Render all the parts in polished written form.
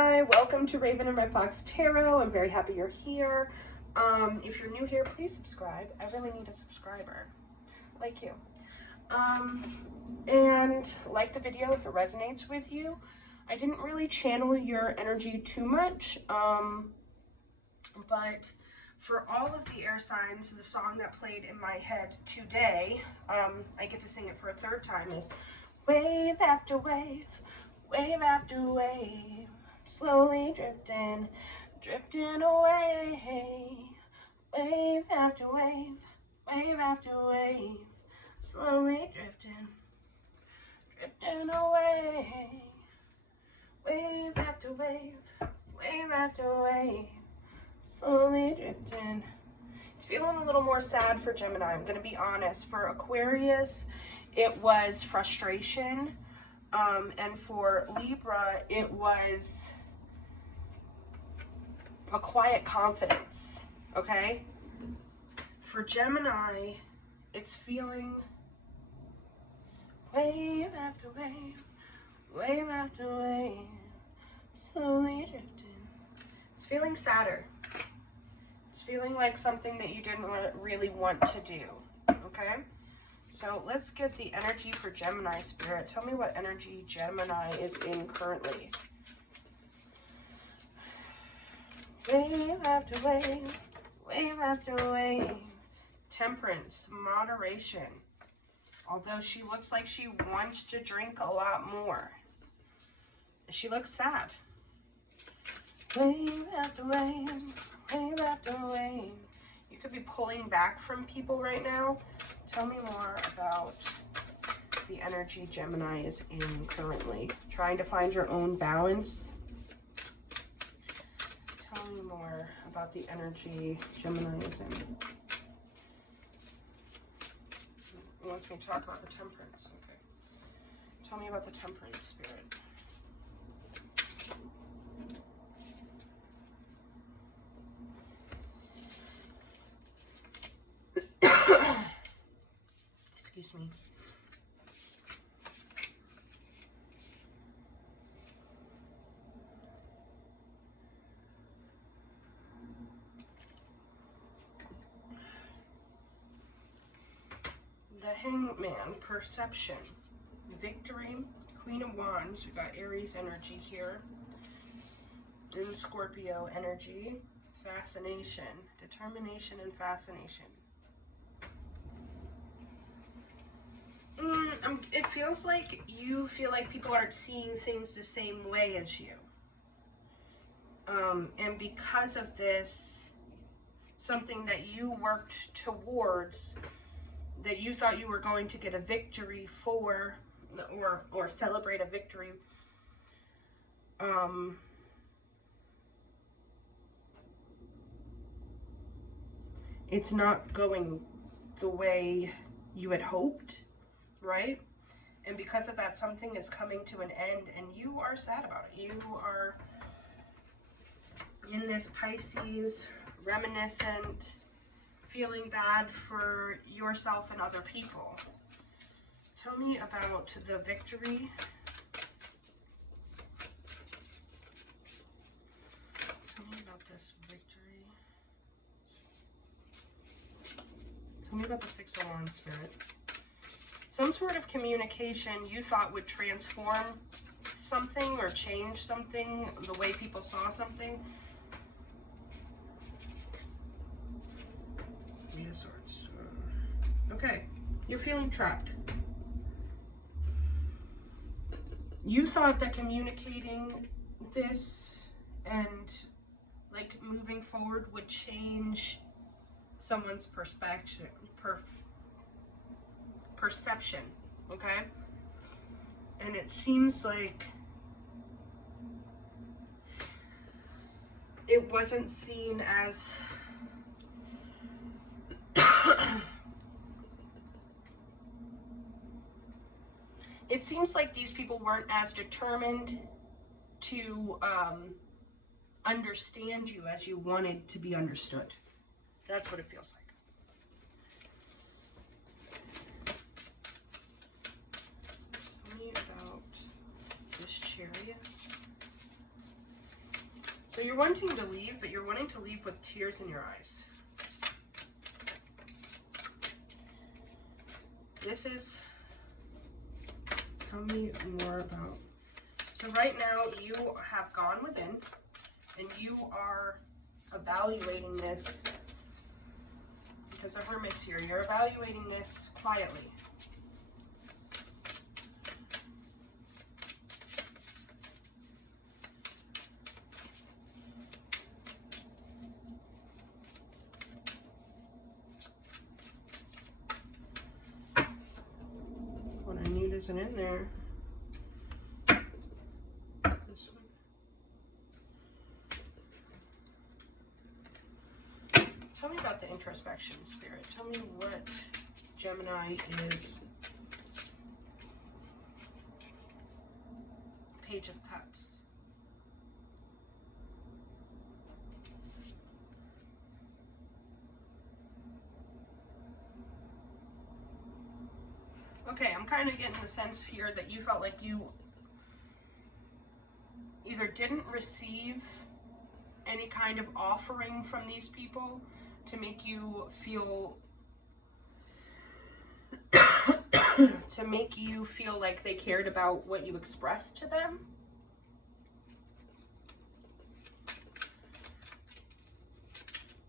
Gemini, welcome to Raven and Red Fox Tarot. I'm very happy you're here. If you're new here, please subscribe. I really need a subscriber like you. And like the video if it resonates with you. I didn't really channel your energy too much, but for all of the air signs, the song that played in my head today, I get to sing it for a third time, is wave after wave, wave after wave, slowly drifting, drifting away. Wave after wave, wave after wave, slowly drifting, drifting away. Wave after wave, wave after wave, slowly drifting. It's feeling a little more sad for Gemini, I'm going to be honest. For Aquarius, it was frustration. And for Libra, it was a quiet confidence, okay? For Gemini, it's feeling wave after wave, wave after wave, slowly drifting. It's feeling sadder. It's feeling like something that you didn't really want to do, okay? So let's get the energy for Gemini, Spirit. Tell me what energy Gemini is in currently. Wave after wave, wave after wave. Temperance, moderation. Although she looks like she wants to drink a lot more. She looks sad. Wave after wave, wave after wave. You could be pulling back from people right now. Tell me more about the energy Gemini is in currently. Trying to find your own balance. Tell me more about the energy Gemini is in. It wants me to talk about the temperance. Okay. Tell me about the temperance, Spirit. Excuse me. The Hangman, perception, victory, Queen of Wands. We got Aries energy here, and Scorpio energy, fascination, determination, and fascination. It feels like you feel like people aren't seeing things the same way as you. And because of this, something that you worked towards, that you thought you were going to get a victory for, or celebrate a victory, it's not going the way you had hoped, right? And because of that, something is coming to an end and you are sad about it. You are in this Pisces, reminiscent, feeling bad for yourself and other people. Tell me about the victory. Tell me about this victory. Tell me about the Six of Wands, Spirit. Some sort of communication you thought would transform something or change something, the way people saw something. Queen of Swords. Okay, you're feeling trapped. You thought that communicating this and like moving forward would change someone's perception, okay? And it seems like it wasn't seen as it seems like these people weren't as determined to understand you as you wanted to be understood. That's what it feels like. Tell me about this Chariot. So you're wanting to leave, but you're wanting to leave with tears in your eyes. This is, tell me more about, so right now you have gone within and you are evaluating this, because the Hermit's here, you're evaluating this quietly. What I need isn't in there. This one. Tell me about the introspection, Spirit. Tell me what Gemini is. Page of Cups. Okay, I'm kind of getting the sense here that you felt like you either didn't receive any kind of offering from these people to make you feel like they cared about what you expressed to them,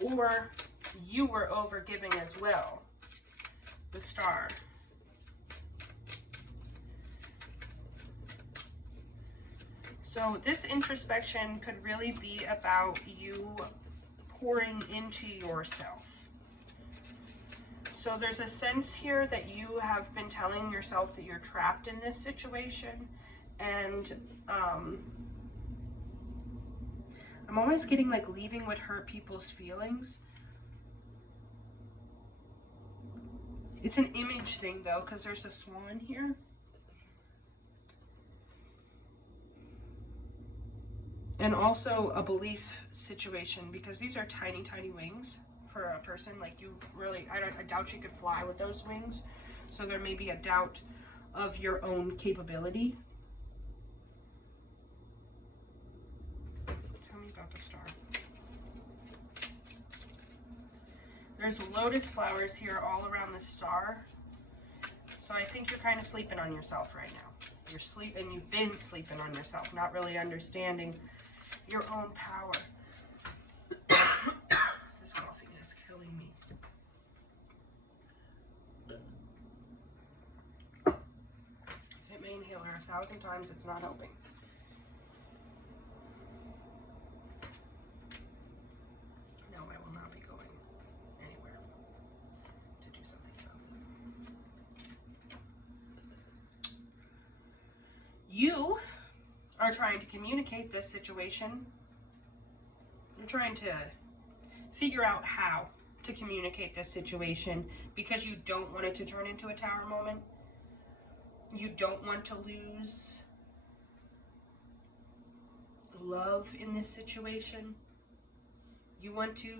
or you were overgiving as well. The Star. So this introspection could really be about you pouring into yourself. So there's a sense here that you have been telling yourself that you're trapped in this situation, and I'm almost getting like leaving would hurt people's feelings. It's an image thing though, because there's a swan here. And also a belief situation, because these are tiny, tiny wings for a person. Like you really, I doubt you could fly with those wings. So there may be a doubt of your own capability. Tell me about the Star. There's lotus flowers here all around the Star. So I think you're kind of sleeping on yourself right now. You're sleeping, you've been sleeping on yourself, not really understanding your own power. This coffee is killing me. Hit my inhaler 1,000 times, it's not helping. No, I will not be going anywhere to do something about that. You are trying to communicate this situation. You're trying to figure out how to communicate this situation because you don't want it to turn into a tower moment. You don't want to lose love in this situation. You want to,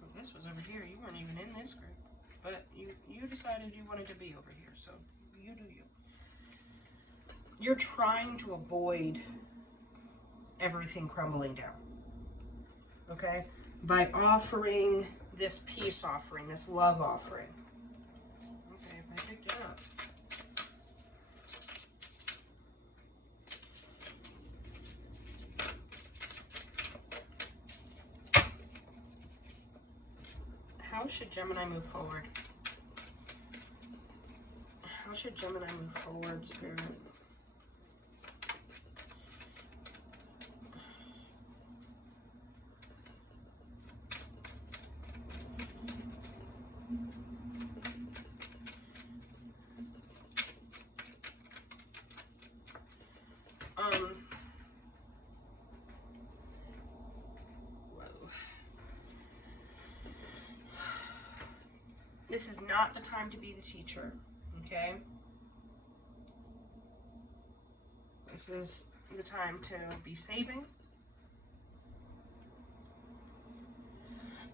well, this was over here. You weren't even in this group, but you decided you wanted to be over here, so you do you. You're trying to avoid everything crumbling down, okay? By offering this peace offering, this love offering. Okay, if I picked it up. How should Gemini move forward? How should Gemini move forward, Spirit? This is not the time to be the teacher, okay? This is the time to be saving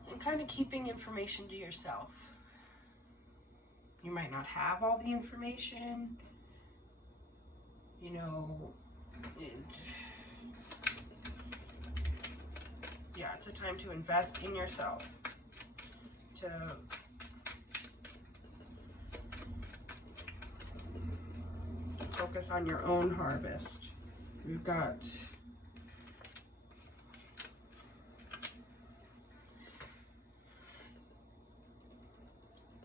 and kind of keeping information to yourself. You might not have all the information, you know, That's a time to invest in yourself, to focus on your own harvest. We've got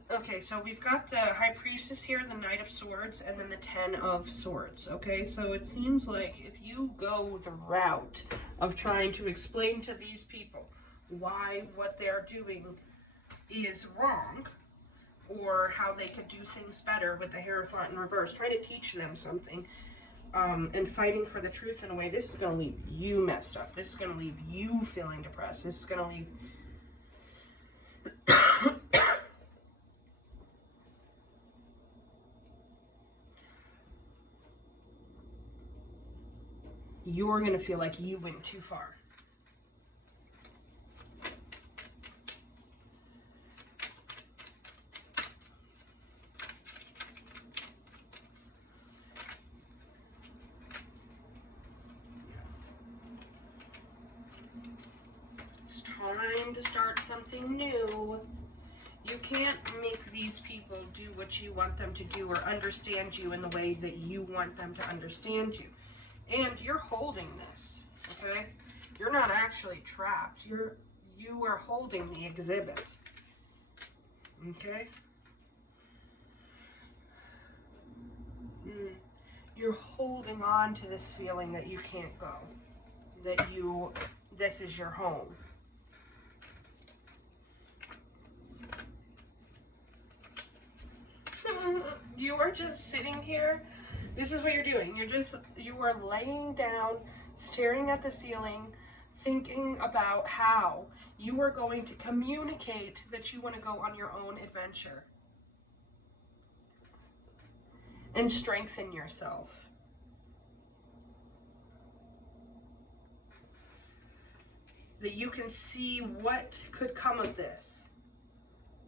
okay, so we've got the High Priestess here, the Knight of Swords, and then the Ten of Swords. Okay, so it seems like if you go the route of trying to explain to these people why what they're doing is wrong, or how they could do things better with the Hierophant in reverse, try to teach them something, and fighting for the truth in a way, this is going to leave you messed up. This is going to leave you feeling depressed. This is going to leave... you're going to feel like you went too far. It's time to start something new. You can't make these people do what you want them to do or understand you in the way that you want them to understand you. And you're holding this, okay? You're not actually trapped. You are holding the exhibit, okay? You're holding on to this feeling that you can't go, that this is your home. You are just sitting here. This is what you're doing. You are laying down, staring at the ceiling, thinking about how you are going to communicate that you want to go on your own adventure and strengthen yourself. That you can see what could come of this.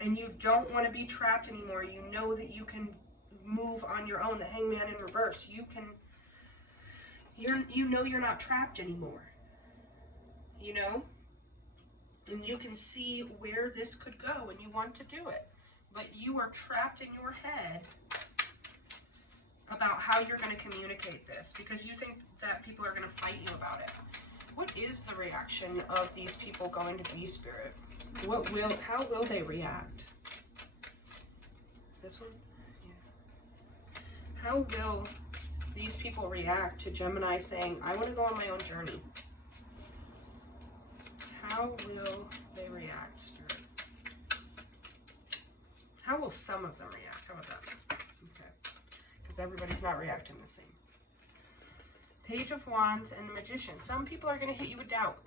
And you don't want to be trapped anymore. You know that you can move on your own. The Hangman in reverse. You know you're not trapped anymore. You know? And you can see where this could go and you want to do it. But you are trapped in your head about how you're going to communicate this because you think that people are going to fight you about it. What is the reaction of these people going to be spirit? How will they react? This one? Yeah. How will these people react to Gemini saying, I want to go on my own journey? How will they react, Spirit? How will some of them react? How about that? Okay. Because everybody's not reacting the same. Page of Wands and the Magician. Some people are going to hit you with doubt.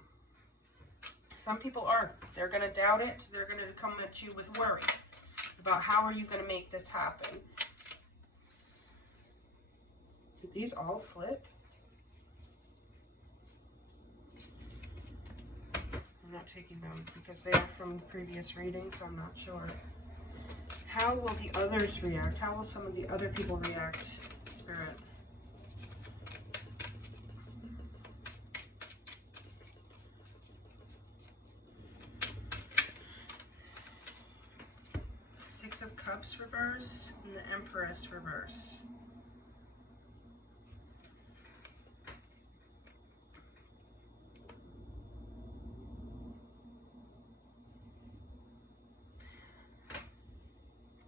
Some people are. They're going to doubt it. They're going to come at you with worry about how are you going to make this happen. Did these all flip? I'm not taking them because they are from previous readings, so I'm not sure. How will the others react? How will some of the other people react, Spirit? Six of Cups reverse and the Empress reverse.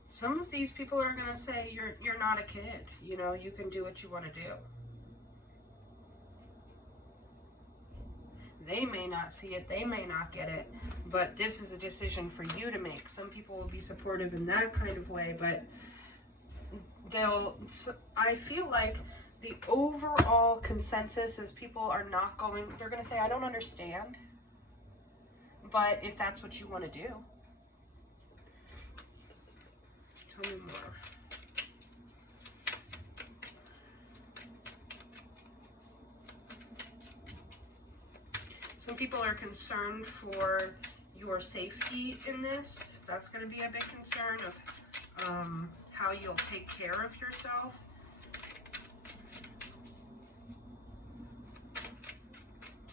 Some of these people are going to say, you're not a kid. You know, you can do what you want to do. They may not see it. They may not get it. But this is a decision for you to make. Some people will be supportive in that kind of way. But I feel like the overall consensus is people are not going, they're going to say, I don't understand. But if that's what you want to do. Tell me more. Some people are concerned for your safety in this. That's going to be a big concern of how you'll take care of yourself.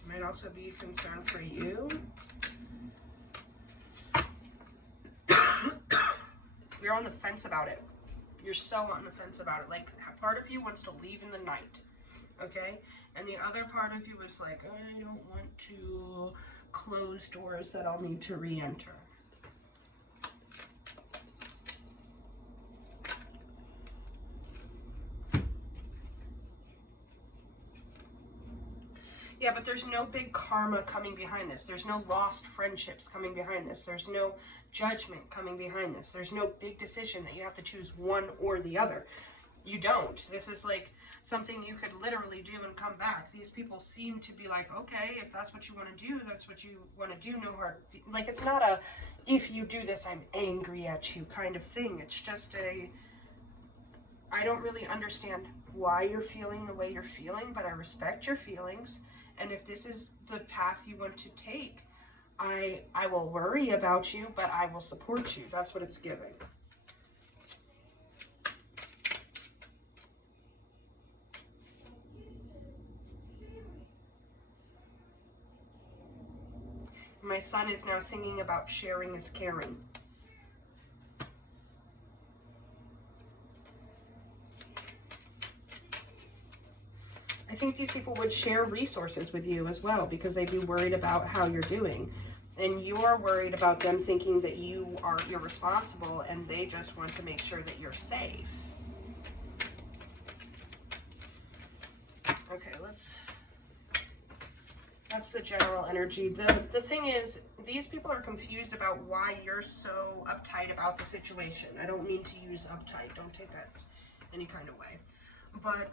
Might also be a concern for you. You're on the fence about it. You're so on the fence about it. Like, part of you wants to leave in the night, okay? And the other part of you is like, I don't want to close doors that I'll need to re-enter. Yeah, but there's no big karma coming behind this. There's no lost friendships coming behind this. There's no judgment coming behind this. There's no big decision that you have to choose one or the other. You don't. This is like something you could literally do and come back. These people seem to be like, okay, if that's what you want to do, that's what you want to do. No hard. Like, it's not a, if you do this, I'm angry at you kind of thing. It's just a, I don't really understand why you're feeling the way you're feeling, but I respect your feelings. And if this is the path you want to take, I will worry about you, but I will support you. That's what it's giving. My son is now singing about sharing is caring. I think these people would share resources with you as well because they'd be worried about how you're doing. And you're worried about them thinking that you're responsible and they just want to make sure that you're safe. Okay, that's the general energy. The thing is, these people are confused about why you're so uptight about the situation. I don't mean to use uptight. Don't take that any kind of way. But,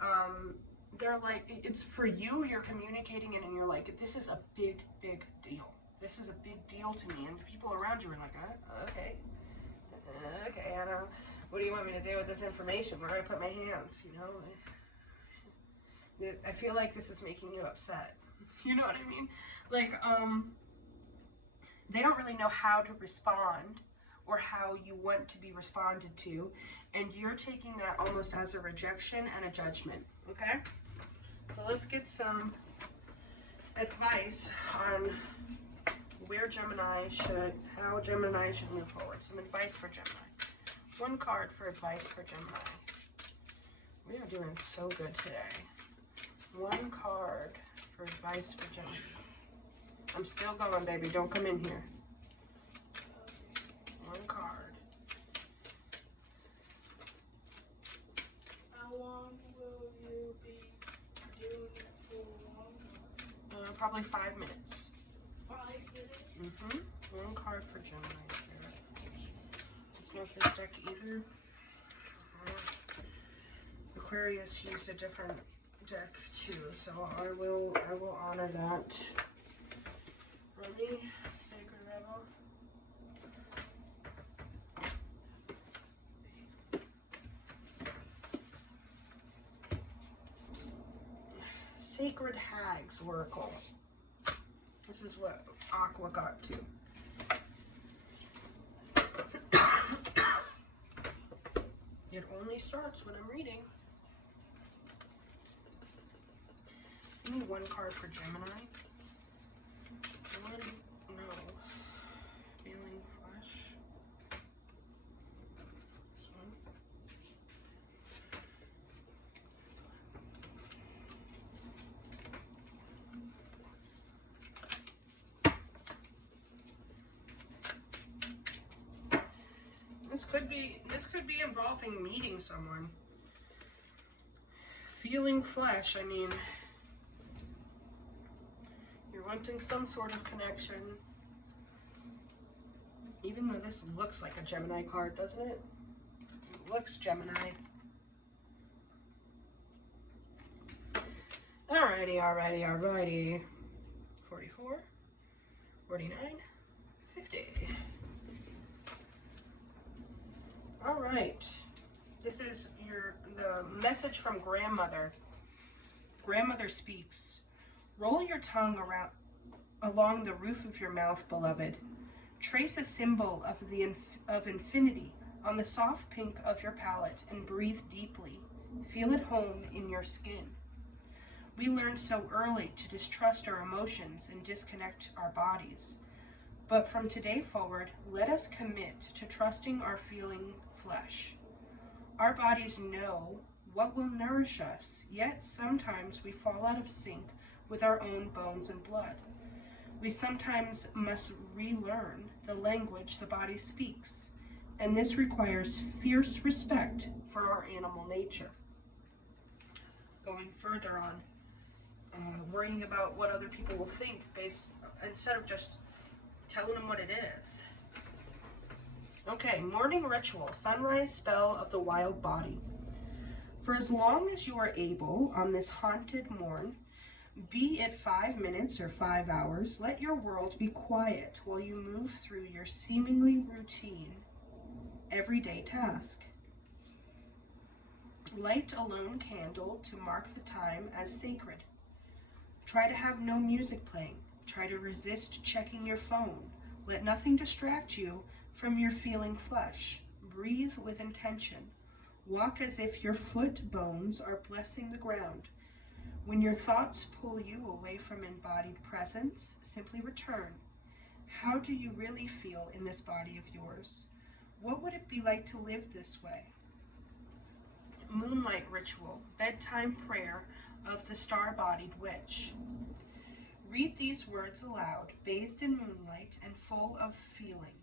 they're like, it's for you, you're communicating it and you're like, this is a big, big deal. This is a big deal to me. And the people around you are like, okay, Anna, what do you want me to do with this information? Where do I put my hands? You know, I feel like this is making you upset. You know what I mean? Like, they don't really know how to respond or how you want to be responded to. And you're taking that almost as a rejection and a judgment, okay? So let's get some advice on how Gemini should move forward. Some advice for Gemini. One card for advice for Gemini. We are doing so good today. One card for advice for Gemini. I'm still going, baby. Don't come in here. One card. How long will you be doing it for? Probably 5 minutes. 5 minutes? Mm-hmm. One card for Gemini here. It's not his deck either. Aquarius used a different deck too, so I will honor that. Ready? Sacred Rebel. Sacred Hags Oracle. This is what Aqua got to. It only starts when I'm reading. Give me one card for Gemini. No. Feeling flesh. This one. This could be involving meeting someone. Feeling flesh, I mean, you're wanting some sort of connection. Even though this looks like a Gemini card, doesn't it? It looks Gemini. Alrighty. 44, 49, 50. All right, this is the message from Grandmother. Grandmother speaks. Roll your tongue along the roof of your mouth, beloved. Trace a symbol of infinity on the soft pink of your palate and breathe deeply. Feel at home in your skin. We learn so early to distrust our emotions and disconnect our bodies. But from today forward, let us commit to trusting our feeling flesh. Our bodies know what will nourish us, yet sometimes we fall out of sync with our own bones and blood. We sometimes must relearn the language the body speaks, and this requires fierce respect for our animal nature. Going further on, worrying about what other people will think instead of just telling them what it is. Okay, morning ritual, sunrise spell of the wild body. For as long as you are able on this haunted morn, be it 5 minutes or 5 hours, let your world be quiet while you move through your seemingly routine, everyday task. Light a lone candle to mark the time as sacred. Try to have no music playing. Try to resist checking your phone. Let nothing distract you from your feeling flesh. Breathe with intention. Walk as if your foot bones are blessing the ground. When your thoughts pull you away from embodied presence, simply return. How do you really feel in this body of yours? What would it be like to live this way? Moonlight ritual, bedtime prayer of the star-bodied witch. Read these words aloud, bathed in moonlight and full of feeling.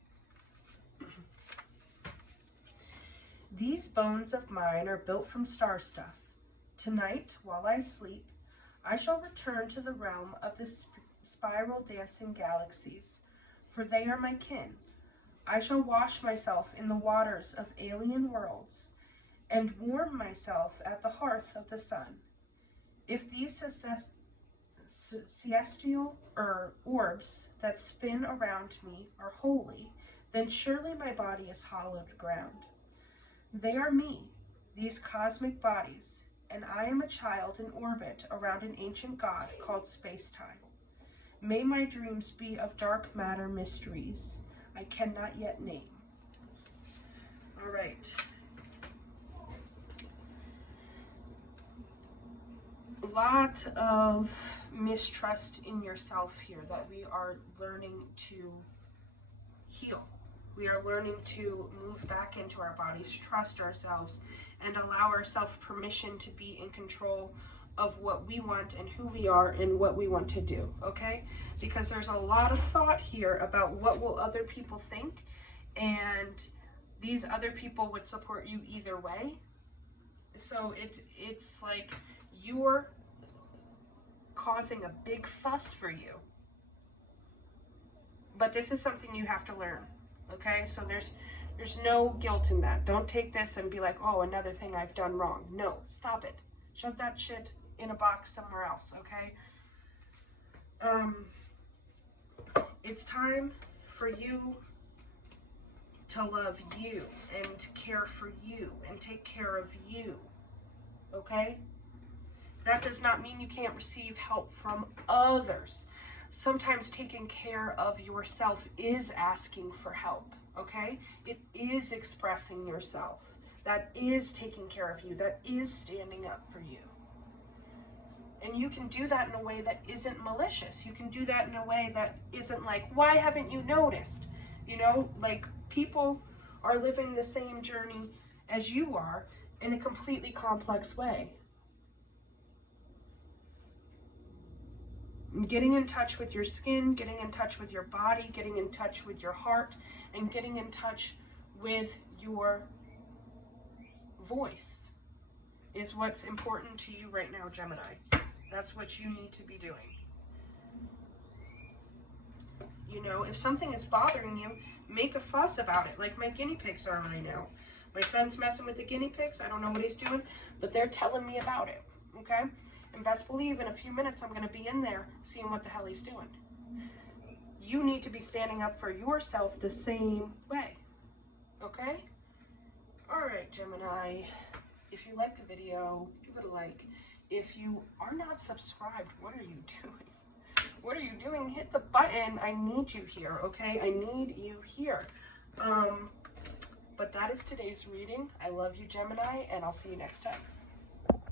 These bones of mine are built from star stuff. Tonight, while I sleep, I shall return to the realm of the spiral dancing galaxies, for they are my kin. I shall wash myself in the waters of alien worlds, and warm myself at the hearth of the sun. If these celestial orbs that spin around me are holy, then surely my body is hallowed ground. They are me, these cosmic bodies, and I am a child in orbit around an ancient god called space-time. May my dreams be of dark matter mysteries I cannot yet name. All right. A lot of mistrust in yourself here that we are learning to heal. We are learning to move back into our bodies, trust ourselves, and allow ourselves permission to be in control of what we want and who we are and what we want to do, okay? Because there's a lot of thought here about what will other people think, and these other people would support you either way. So it's like you're causing a big fuss for you. But this is something you have to learn. Okay, so there's no guilt in that. Don't take this and be like, oh, another thing I've done wrong. No, stop it. Shove that shit in a box somewhere else, okay? It's time for you to love you and to care for you and take care of you, okay? That does not mean you can't receive help from others. Sometimes taking care of yourself is asking for help, okay? It is expressing yourself. That is taking care of you. That is standing up for you. And you can do that in a way that isn't malicious. You can do that in a way that isn't like, why haven't you noticed? You know, like people are living the same journey as you are in a completely complex way. Getting in touch with your skin, getting in touch with your body, getting in touch with your heart, and getting in touch with your voice is what's important to you right now, Gemini. That's what you need to be doing. You know, if something is bothering you, make a fuss about it, like my guinea pigs are right now. My son's messing with the guinea pigs. I don't know what he's doing, but they're telling me about it, okay? And best believe in a few minutes I'm going to be in there seeing what the hell he's doing. You need to be standing up for yourself the same way. Okay? Alright, Gemini. If you like the video, give it a like. If you are not subscribed, what are you doing? What are you doing? Hit the button. I need you here, okay? I need you here. But that is today's reading. I love you, Gemini, and I'll see you next time.